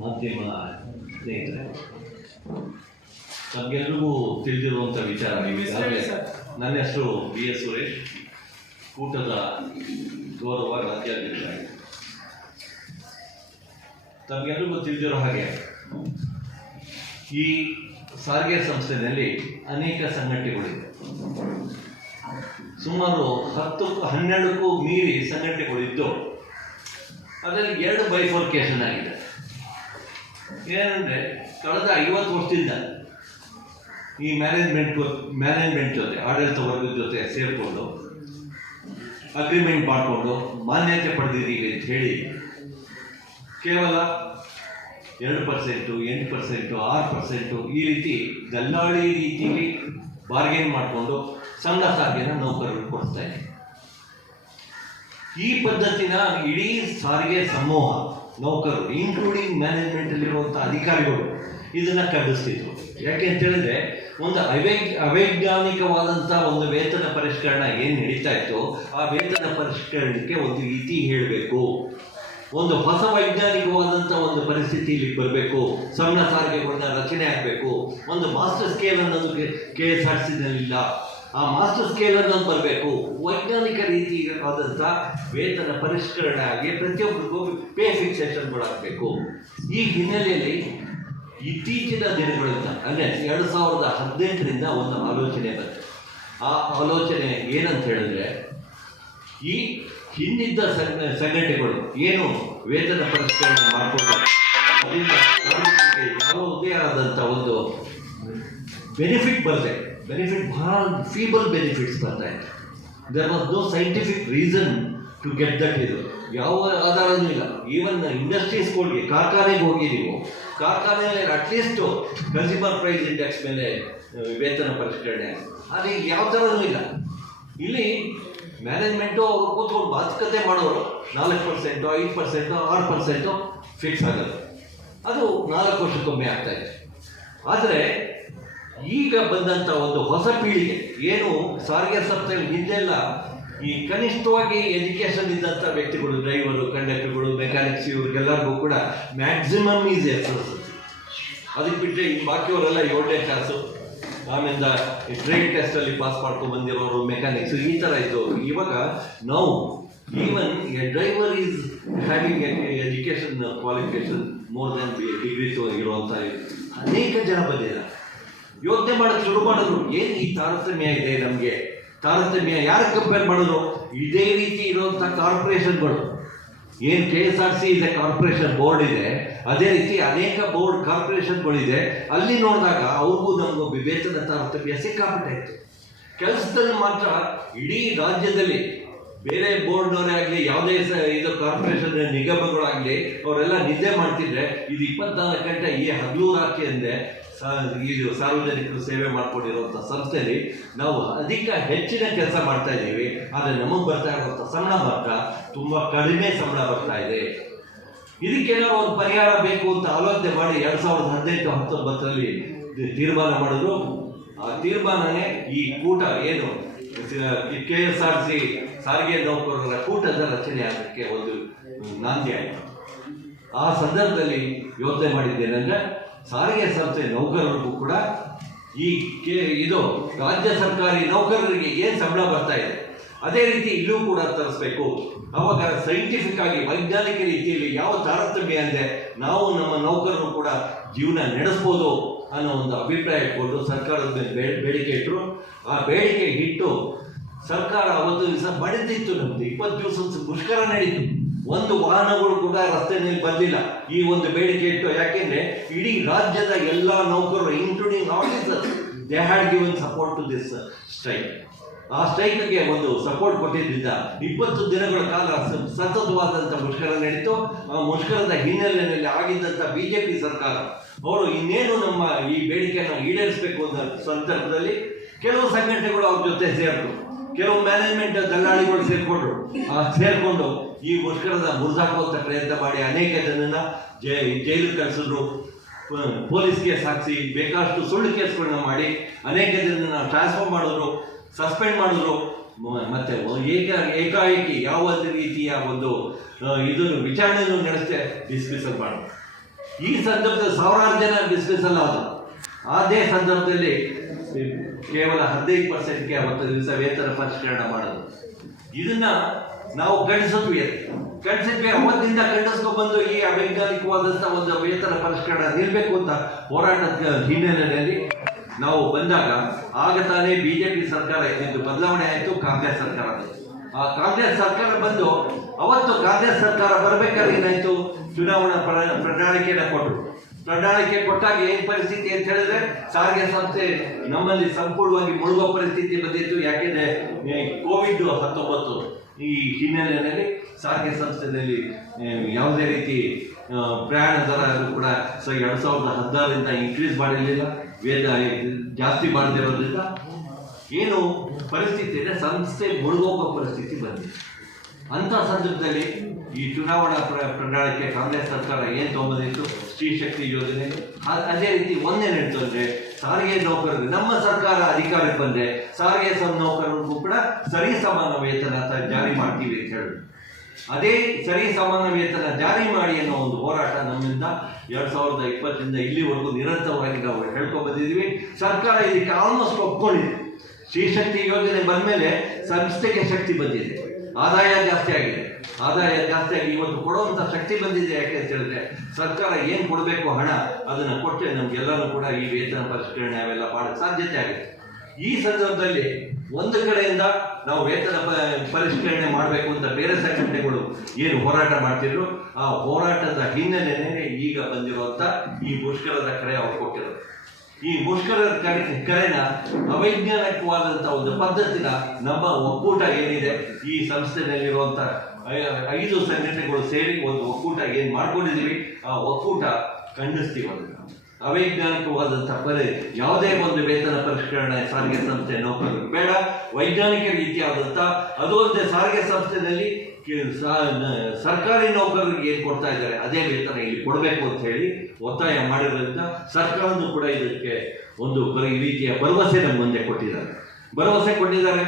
ಮಾಧ್ಯಮ ಸ್ನೇಹಿತರೆ ನಮಗೆಲ್ರಿಗೂ ತಿಳಿದಿರುವಂಥ ವಿಚಾರ ಈಗಾಗಲೇ ನನ್ನ ಹೆಸರು ಬಿ ಎಸ್ ಸುರೇಶ್. ಕೂಟದ ಗೌರವ ರಾಜ್ಯಾಧ್ಯಕ್ಷ ತಮಗೆಲ್ರಿಗೂ ತಿಳಿದಿರೋ ಹಾಗೆ ಈ ಸಾರಿಗೆ ಸಂಸ್ಥೆಯಲ್ಲಿ ಅನೇಕ ಸಂಘಟನೆಗಳಿವೆ. ಸುಮಾರು ಹತ್ತು ಹನ್ನೆರಡಕ್ಕೂ ಮೀರಿ ಸಂಘಟನೆಗಳಿದ್ದು ಅದರಲ್ಲಿ ಎರಡು ಬೈಫೋರ್ಕೇಶನ್ ಆಗಿದೆ. ಏನಂದರೆ, ಕಳೆದ ಐವತ್ತು ವರ್ಷದಿಂದ ಈ ಮ್ಯಾನೇಜ್ಮೆಂಟ್ ಮ್ಯಾನೇಜ್ಮೆಂಟ್ ಜೊತೆ, ಆಡಳಿತ ವರ್ಗದ ಜೊತೆ ಸೇರಿಕೊಂಡು ಅಗ್ರಿಮೆಂಟ್ ಮಾಡಿಕೊಂಡು ಮಾನ್ಯತೆ ಪಡೆದಿದ್ದೀವಿ ಅಂತ ಹೇಳಿ, ಕೇವಲ ಎರಡು ಪರ್ಸೆಂಟು ಎಂಟು ಪರ್ಸೆಂಟು ಆರು ಪರ್ಸೆಂಟು ಈ ರೀತಿ ದಲ್ಲಾಳಿ ರೀತಿಯಲ್ಲಿ ಬಾರ್ಗೇನ್ ಮಾಡಿಕೊಂಡು ಸಣ್ಣ ಸಾರಿಗೆನ ನೌಕರರು ಕೊಡ್ತಾ ಈ ಪದ್ಧತಿನ ಇಡೀ ಸಾರಿಗೆ ಸಮೂಹ ನೌಕರರು ಇನ್ಕ್ಲೂಡಿಂಗ್ ಮ್ಯಾನೇಜ್ಮೆಂಟಲ್ಲಿರುವಂಥ ಅಧಿಕಾರಿಗಳು ಇದನ್ನು ಖಂಡಿಸ್ತಿದ್ರು. ಯಾಕೆ ಅಂತ ಹೇಳಿದ್ರೆ, ಒಂದು ಅವೈ ಅವೈಜ್ಞಾನಿಕವಾದಂಥ ಒಂದು ವೇತನ ಪರಿಷ್ಕರಣ ಏನು ನಡೀತಾ ಇತ್ತು, ಆ ವೇತನ ಪರಿಷ್ಕರಣಕ್ಕೆ ಒಂದು ಇತಿ ಹೇಳಬೇಕು. ಒಂದು ಹೊಸ ವೈಜ್ಞಾನಿಕವಾದಂಥ ಒಂದು ಪರಿಸ್ಥಿತಿ ಇಲ್ಲಿ ಬರಬೇಕು. ಸಣ್ಣ ಸಾರಿಗೆಗಳನ್ನ ರಚನೆ ಆಗಬೇಕು. ಒಂದು ಮಾಸ್ಟರ್ ಸ್ಕೇಲ್ ಅನ್ನೋದು ಕೆ ಎಸ್ ಆರ್ ಸಿನಲ್ಲಿಲ್ಲ ಆ ಮಾಸ್ಟರ್ ಸ್ಕೇಲ್ ಅನ್ನೋದು ಬರಬೇಕು. ವೈಜ್ಞಾನಿಕ ರೀತಿಯಾದಂಥ ವೇತನ ಪರಿಷ್ಕರಣೆ ಆಗಿ ಪ್ರತಿಯೊಬ್ಬರಿಗೂ ಪೇ ಫಿಕ್ಸೇಷನ್ಗಳಾಗಬೇಕು ಈ ಹಿನ್ನೆಲೆಯಲ್ಲಿ ಇತ್ತೀಚಿನ ದಿನಗಳಿಂದ, ಅಂದರೆ ಎರಡು ಸಾವಿರದ ಹದಿನೆಂಟರಿಂದ ಒಂದು ಆಲೋಚನೆ ಬಂತು ಆ ಆಲೋಚನೆ ಏನಂತ ಹೇಳಿದ್ರೆ, ಈ ಹಿಂದಿದ್ದ ಸಂಘ ಸಂಘಟನೆಗಳು ಏನು ವೇತನ ಪರಿಷ್ಕರಣೆ ಮಾಡಿಕೊಂಡು ಅದರಿಂದ ಯಾವುದೇ ಆದಂಥ ಒಂದು ಬೆನಿಫಿಟ್ ಬರದೆ. ಬೆನಿಫಿಟ್ ಬಹಳ ಫೀಬಲ್ ಬೆನಿಫಿಟ್ಸ್ ಬರ್ತಾ ಇತ್ತು there was no scientific reason to get that ಇದು. ಯಾವ ಆಧಾರನೂ ಇಲ್ಲ. ಈವನ್ ಇಂಡಸ್ಟ್ರೀಸ್ಗಳಿಗೆ ಕಾರ್ಖಾನೆಗೆ ಹೋಗಿ ನೀವು ಕಾರ್ಖಾನೆಯಲ್ಲಿ ಅಟ್ಲೀಸ್ಟು ಕನ್ಸ್ಯೂಮರ್ ಪ್ರೈಸ್ ಇಂಡೆಕ್ಸ್ ಮೇಲೆ ವೇತನ ಪರಿಷ್ಕರಣೆ. ಆದರೆ ಯಾವ ಥರನೂ ಇಲ್ಲ. ಇಲ್ಲಿ ಮ್ಯಾನೇಜ್ಮೆಂಟು ಅವರು ಕೂತ್ಕೊಂಡು ಮಾತುಕತೆ ಮಾಡೋರು. ನಾಲ್ಕು ಪರ್ಸೆಂಟು ಐದು ಪರ್ಸೆಂಟು ಆರು ಪರ್ಸೆಂಟು ಫಿಕ್ಸ್ ಆಗೋದು ಅದು ನಾಲ್ಕು ವರ್ಷಕ್ಕೊಮ್ಮೆ ಆಗ್ತಾ ಇದೆ. ಆದರೆ ಈಗ ಬಂದಂಥ ಒಂದು ಹೊಸ ಪೀಳಿಗೆ. ಏನು ಸಾರಿಗೆ ಸಂಸ್ಥೆಗಳು ಹಿಂದೆಲ್ಲ ಈ ಕನಿಷ್ಠವಾಗಿ ಎಜುಕೇಶನ್ ಇದ್ದಂಥ ವ್ಯಕ್ತಿಗಳು ಡ್ರೈವರು ಕಂಡಕ್ಟರ್ಗಳು ಮೆಕ್ಯಾನಿಕ್ಸ್ ಇವ್ರಿಗೆಲ್ಲರಿಗೂ ಕೂಡ ಮ್ಯಾಕ್ಸಿಮಮ್ ಈಸ್ ಎಸ್ ಅದಕ್ಕೆ ಬಿಟ್ಟರೆ ಈ ಬಾಕಿಯವರೆಲ್ಲ ಏಳನೇ ಕ್ಲಾಸು ಆಮೇಲೆ ಟ್ರೇಡ್ ಟೆಸ್ಟಲ್ಲಿ ಪಾಸ್ ಮಾಡ್ಕೊಂಡು ಬಂದಿರೋರು ಮೆಕ್ಯಾನಿಕ್ಸ್ ಈ ಥರ ಇದ್ದವರು. ಇವಾಗ ನಾವು even a driver is having education qualification more than degree ಇರುವಂಥ ಅನೇಕ ಜನ ಬಂದಿದ್ದಾರೆ. ಯೋಚನೆ ಮಾಡೋದು ಶುರು ಮಾಡಿದ್ರು ಏನು ಈ ತಾರತಮ್ಯ ಇದೆ ನಮಗೆ? ತಾರತಮ್ಯ ಯಾರು ಕಂಪೇರ್ ಮಾಡೋದು? ಇದೇ ರೀತಿ ಇರುವಂಥ ಕಾರ್ಪೊರೇಷನ್ಗಳು. ಏನು K S R T C, corporation board ಇದೆ. ಅದೇ ರೀತಿ ಅನೇಕ ಬೋರ್ಡ್ ಕಾರ್ಪೊರೇಷನ್ಗಳಿದೆ. ಅಲ್ಲಿ ನೋಡಿದಾಗ ಅವ್ರಿಗೂ ನಮಗೂ ವಿವೇಚನ ತಾರತಮ್ಯ ಸಿಕ್ಕಾಪಟ್ಟೆ ಇತ್ತು. ಕೆಲಸದಲ್ಲಿ ಮಾತ್ರ ಇಡೀ ರಾಜ್ಯದಲ್ಲಿ ಬೇರೆ ಬೋರ್ಡ್ನವರೇ ಆಗಲಿ, ಯಾವುದೇ ಇದು ಕಾರ್ಪೊರೇಷನ್ ನಿಗಮಗಳಾಗಲಿ, ಅವರೆಲ್ಲ ನಿದ್ದೆ ಮಾಡ್ತಿದ್ರೆ ಇದು ಇಪ್ಪತ್ನಾಲ್ಕು ಗಂಟೆ ಈ ಹಗಲು ರಾತ್ರಿ ಅಂದ್ರೆ ಇದು ಸಾರ್ವಜನಿಕರು ಸೇವೆ ಮಾಡ್ಕೊಂಡಿರುವಂಥ ಸಂಸ್ಥೆಯಲ್ಲಿ ನಾವು ಅಧಿಕ ಹೆಚ್ಚಿನ ಕೆಲಸ ಮಾಡ್ತಾ ಇದ್ದೀವಿ. ಆದರೆ ನಮಗೆ ಬರ್ತಾ ಇರುವಂಥ ಸಂಬಳ ಮಾತ್ರ ತುಂಬ ಕಡಿಮೆ ಸಂಬಳ ಬರ್ತಾ ಇದೆ. ಇದಕ್ಕೇನಾದ್ರು ಒಂದು ಪರಿಹಾರ ಬೇಕು ಅಂತ ಆಲೋಚನೆ ಮಾಡಿ ಎರಡು ಸಾವಿರದ ಹದಿನೆಂಟು ಹತ್ತೊಂಬತ್ತರಲ್ಲಿ ತೀರ್ಮಾನ ಮಾಡಿದ್ರು. ಆ ತೀರ್ಮಾನನೇ ಈ ಕೂಟ ಏನು, ಕೆ ಎಸ್ ಆರ್ ಸಿ ಸಾರಿಗೆ ನೌಕರರ ಕೂಟದ ರಚನೆ ಆಗಲಿಕ್ಕೆ ಒಂದು ನಾಂದಿ ಆಯಿತು. ಆ ಸಂದರ್ಭದಲ್ಲಿ ಯೋಚನೆ ಮಾಡಿದ್ದೇನೆಂದರೆ, ಸಾರಿಗೆ ಸಂಸ್ಥೆ ನೌಕರರಿಗೂ ಕೂಡ ಈ ಇದು ರಾಜ್ಯ ಸರ್ಕಾರಿ ನೌಕರರಿಗೆ ಏನು ಸಂಬಳ ಬರ್ತಾ ಇದೆ, ಅದೇ ರೀತಿ ಇಲ್ಲೂ ಕೂಡ ತರಿಸ್ಬೇಕು. ಅವಾಗ ಸೈಂಟಿಫಿಕ್ ಆಗಿ, ವೈಜ್ಞಾನಿಕ ರೀತಿಯಲ್ಲಿ ಯಾವ ತಾರತಮ್ಯ ಅಂದರೆ ನಾವು ನಮ್ಮ ನೌಕರರು ಕೂಡ ಜೀವನ ನಡೆಸ್ಬೋದು ಅನ್ನೋ ಒಂದು ಅಭಿಪ್ರಾಯ ಇಟ್ಕೊಂಡು ಸರ್ಕಾರದ ಮೇಲೆ ಬೇಡಿಕೆ ಇಟ್ಟರು ಆ ಬೇಡಿಕೆ ಇಟ್ಟು ಸರ್ಕಾರ ಅವತ್ತು ದಿವಸ ಬಡಿದಿತ್ತು ನಮ್ದು. ಇಪ್ಪತ್ತು ದಿವಸ ಮುಷ್ಕರ ನಡೀತು. ಒಂದು ವಾಹನಗಳು ಕೂಡ ರಸ್ತೆಯಲ್ಲಿ ಬರಲಿಲ್ಲ ಈ ಒಂದು ಬೇಡಿಕೆ ಇಟ್ಟು ಯಾಕೆಂದ್ರೆ ಇಡೀ ರಾಜ್ಯದ ಎಲ್ಲ ನೌಕರರು including officer they had given support to this strike ಆ ಸ್ಟ್ರೈಕ್ಗೆ ಒಂದು ಸಪೋರ್ಟ್ ಕೊಟ್ಟಿದ್ದರಿಂದ ಇಪ್ಪತ್ತು ದಿನಗಳ ಕಾಲ ಸತತವಾದಂಥ ಮುಷ್ಕರ ನಡೀತು. ಆ ಮುಷ್ಕರದ ಹಿನ್ನೆಲೆಯಲ್ಲಿ ಆಗಿದ್ದಂಥ ಬಿ ಜೆ ಪಿ ಸರ್ಕಾರ, ಅವರು ಇನ್ನೇನು ನಮ್ಮ ಈ ಬೇಡಿಕೆಯನ್ನು ಈಡೇರಿಸಬೇಕು ಅನ್ನೋ ಸಂದರ್ಭದಲ್ಲಿ ಕೆಲವು ಸಂಘಟನೆಗಳು ಅವ್ರ ಜೊತೆ ಸೇರಿದ್ರು ಕೆಲವು ಮ್ಯಾನೇಜ್ಮೆಂಟ್ ದಲ್ಲಾಳಿಗಳು ಸೇರ್ಕೊಂಡ್ರು. ಸೇರ್ಕೊಂಡು ಈ ಮುಷ್ಕರದ ಮುರಿದಾಕುವಂತ ಪ್ರಯತ್ನ ಮಾಡಿ ಅನೇಕ ಜನನ ಜೈ ಜೈಲು ಕಳಿಸಿದ್ರು. ಪೊಲೀಸ್ಗೆ ಹಾಕಿಸಿ, ಬೇಕಾದಷ್ಟು ಸುಳ್ಳು ಕೇಸ್ಗಳನ್ನ ಮಾಡಿ ಅನೇಕ ಜನನ ಟ್ರಾನ್ಸ್ಫರ್ ಮಾಡಿದ್ರು ಸಸ್ಪೆಂಡ್ ಮಾಡಿದ್ರು. ಮತ್ತೆ ಏಕ, ಏಕಾಏಕಿ ಯಾವ ರೀತಿಯ ಒಂದು ಇದನ್ನು ವಿಚಾರಣೆಯನ್ನು ನಡೆಸದೆ ಡಿಸ್ಮಿಸಲ್ ಮಾಡಿದ್ರು. ಈ ಸಂದರ್ಭದಲ್ಲಿ ಸಾವಿರಾರು ಜನ ಡಿಸ್ಮಿಸಲ್ ಆದರು. ಅದೇ ಸಂದರ್ಭದಲ್ಲಿ ಕೇವಲ ಹದಿನೈದು ಪರ್ಸೆಂಟ್ಗೆ ಅವತ್ತು ದಿವಸ ವೇತನ ಪರಿಷ್ಕರಣ ಮಾಡೋದು. ಇದನ್ನ ನಾವು ಖಂಡಿಸಿದ್ವಿ ಖಂಡಿಸಿದ್ವಿ ಖಂಡಿಸ್ಕೊಂಡು ಬಂದು ಈ ಅವೈಜ್ಞಾನಿಕವಾದಂತಹ ಒಂದು ವೇತನ ಪರಿಷ್ಕರಣ ನಿಲ್ಬೇಕು ಅಂತ ಹೋರಾಟದ ಹಿನ್ನೆಲೆಯಲ್ಲಿ ನಾವು ಬಂದಾಗ ಆಗ ತಾನೇ ಬಿಜೆಪಿ ಸರ್ಕಾರ ಇದ್ದು ಬದಲಾವಣೆ ಆಯಿತು, ಕಾಂಗ್ರೆಸ್ ಸರ್ಕಾರ. ಆ ಕಾಂಗ್ರೆಸ್ ಸರ್ಕಾರ ಬಂದು ಅವತ್ತು ಕಾಂಗ್ರೆಸ್ ಸರ್ಕಾರ ಬರಬೇಕಾದ್ರೆ ಏನಾಯ್ತು? ಚುನಾವಣಾ ಪ್ರಣಾಳಿಕೆಯನ್ನು ಕೊಟ್ಟರು ಪ್ರಣಾಳಿಕೆ ಕೊಟ್ಟಾಗ ಏನ್ ಪರಿಸ್ಥಿತಿ ಅಂತ ಹೇಳಿದ್ರೆ ಸಾರಿಗೆ ಸಂಸ್ಥೆ ನಮ್ಮಲ್ಲಿ ಸಂಪೂರ್ಣವಾಗಿ ಮುಳುಗುವ ಪರಿಸ್ಥಿತಿ ಬಂದಿತ್ತು. ಯಾಕೆಂದ್ರೆ ಕೋವಿಡ್ ಹತ್ತೊಂಬತ್ತು ಈ ಹಿನ್ನೆಲೆಯಲ್ಲಿ ಸಾರಿಗೆ ಸಂಸ್ಥೆಯಲ್ಲಿ ಯಾವುದೇ ರೀತಿ ಪ್ರಯಾಣ ದರ ಕೂಡ ಸೊ ಎರಡ್ ಸಾವಿರದ ಹದಿನಾರರಿಂದ ಇನ್ಕ್ರೀಸ್ ಮಾಡಿರಲಿಲ್ಲ. ವೇದ ಜಾಸ್ತಿ ಮಾಡದಿರೋದ್ರಿಂದ ಏನು ಪರಿಸ್ಥಿತಿ ಇದೆ. ಸಂಸ್ಥೆ ಮುಳುಗೋಗೋ ಪರಿಸ್ಥಿತಿ ಬಂದಿದೆ. ಅಂತ ಸಂದರ್ಭದಲ್ಲಿ ಈ ಚುನಾವಣಾ ಪ್ರ ಪ್ರಣಾಳಿಕೆ ಕಾಂಗ್ರೆಸ್ ಸರ್ಕಾರ ಏನು ತಗೊಂಬಂದಿತ್ತು ಸ್ತ್ರೀ ಶಕ್ತಿ ಯೋಜನೆ. ಅದೇ ರೀತಿ ಒಂದೇ ನಡೀತು ಅಂದ್ರೆ ಸಾರಿಗೆ ನೌಕರರು, ನಮ್ಮ ಸರ್ಕಾರ ಅಧಿಕಾರಕ್ಕೆ ಬಂದ್ರೆ ಸಾರಿಗೆ ನೌಕರರಿಗೂ ಕೂಡ ಸರಿ ಸಮಾನ ವೇತನ ಜಾರಿ ಮಾಡ್ತೀವಿ ಅಂತ ಹೇಳಿದ್ರು ಅದೇ ಸರಿ ಸಮಾನ ವೇತನ ಜಾರಿ ಮಾಡಿ ಅನ್ನೋ ಒಂದು ಹೋರಾಟ ನಮ್ಮಿಂದ ಎರಡ್ ಸಾವಿರದ ಇಪ್ಪತ್ತರಿಂದ ಇಲ್ಲಿವರೆಗೂ ನಿರಂತರವಾಗಿ ನಾವು ಹೇಳ್ಕೊಂಡ್ ಬಂದಿದ್ದೀವಿ. ಸರ್ಕಾರ ಇದಕ್ಕೆ ಆಲ್ಮೋಸ್ಟ್ ಒಪ್ಕೊಂಡಿದೆ. ಶ್ರೀಶಕ್ತಿ ಯೋಜನೆ ಬಂದ ಮೇಲೆ ಸಂಸ್ಥೆಗೆ ಶಕ್ತಿ ಬಂದಿದೆ. ಆದಾಯ ಜಾಸ್ತಿ ಆಗಿದೆ. ಆದಾಯ ಜಾಸ್ತಿ ಆಗಿ ಇವತ್ತು ಕೊಡುವಂತ ಶಕ್ತಿ ಬಂದಿದೆ ಯಾಕೆ ಅಂತ ಹೇಳಿದ್ರೆ, ಸರ್ಕಾರ ಏನ್ ಕೊಡಬೇಕು ಹಣ, ಅದನ್ನ ಕೊಟ್ಟರೆ ನಮ್ಗೆಲ್ಲರೂ ಕೂಡ ಈ ವೇತನ ಪರಿಷ್ಕರಣೆ ಅವೆಲ್ಲ ಮಾಡಕ್ ಸಾಧ್ಯತೆ ಆಗುತ್ತೆ. ಈ ಸಂದರ್ಭದಲ್ಲಿ ಒಂದು ಕಡೆಯಿಂದ ನಾವು ವೇತನ ಪರಿಷ್ಕರಣೆ ಮಾಡಬೇಕು ಅಂತ ಬೇರೆ ಸಂಘಟನೆಗಳು ಏನು ಹೋರಾಟ ಮಾಡ್ತಿದ್ರು, ಆ ಹೋರಾಟದ ಹಿನ್ನೆಲೆನೇ ಈಗ ಬಂದಿರುವಂತ ಈ ಮುಷ್ಕರದ ಕರೆ ಅವ್ರು ಕೊಟ್ಟಿರೋದು. ಈ ಮುಷ್ಕರದ ಕರೆ ಕರೆನ ಅವೈಜ್ಞಾನಿಕವಾದಂತ ಒಂದು ಪದ್ಧತಿನ ನಮ್ಮ ಒಕ್ಕೂಟ ಏನಿದೆ, ಈ ಸಂಸ್ಥೆನಲ್ಲಿರುವಂತಹ ಐ- ಐದು ಸಂಘಟನೆಗಳು ಸೇರಿ ಒಂದು ಒಕ್ಕೂಟ ಏನ್ ಮಾಡ್ಕೊಂಡಿದೀವಿ, ಆ ಒಕ್ಕೂಟ ಖಂಡಿಸ್ತೀವಿ ಅದನ್ನ. ಅವೈಜ್ಞಾನಿಕವಾದಂಥ ಪರಿ ಯಾವುದೇ ಒಂದು ವೇತನ ಪರಿಷ್ಕರಣೆ, ಸಾರಿಗೆ ಸಂಸ್ಥೆ, ನೌಕರರು, ಬೇಡ. ವೈಜ್ಞಾನಿಕ ರೀತಿಯಾದಂಥ ಅದು ಒಂದೇ ಸಾರಿಗೆ ಸಂಸ್ಥೆಯಲ್ಲಿ ಸರ್ಕಾರಿ ನೌಕರರಿಗೆ ಏನು ಕೊಡ್ತಾ ಇದ್ದಾರೆ, ಅದೇ ವೇತನ ಇಲ್ಲಿ ಕೊಡಬೇಕು ಅಂತ ಹೇಳಿ ಒತ್ತಾಯ ಮಾಡಿರೋದ್ರಿಂದ ಸರ್ಕಾರನೂ ಕೂಡ ಇದಕ್ಕೆ ಒಂದು ರೀತಿಯ ಭರವಸೆ ನಮ್ಮ ಮುಂದೆ ಕೊಟ್ಟಿದ್ದಾರೆ. ಭರವಸೆ ಕೊಟ್ಟಿದ್ದಾರೆ.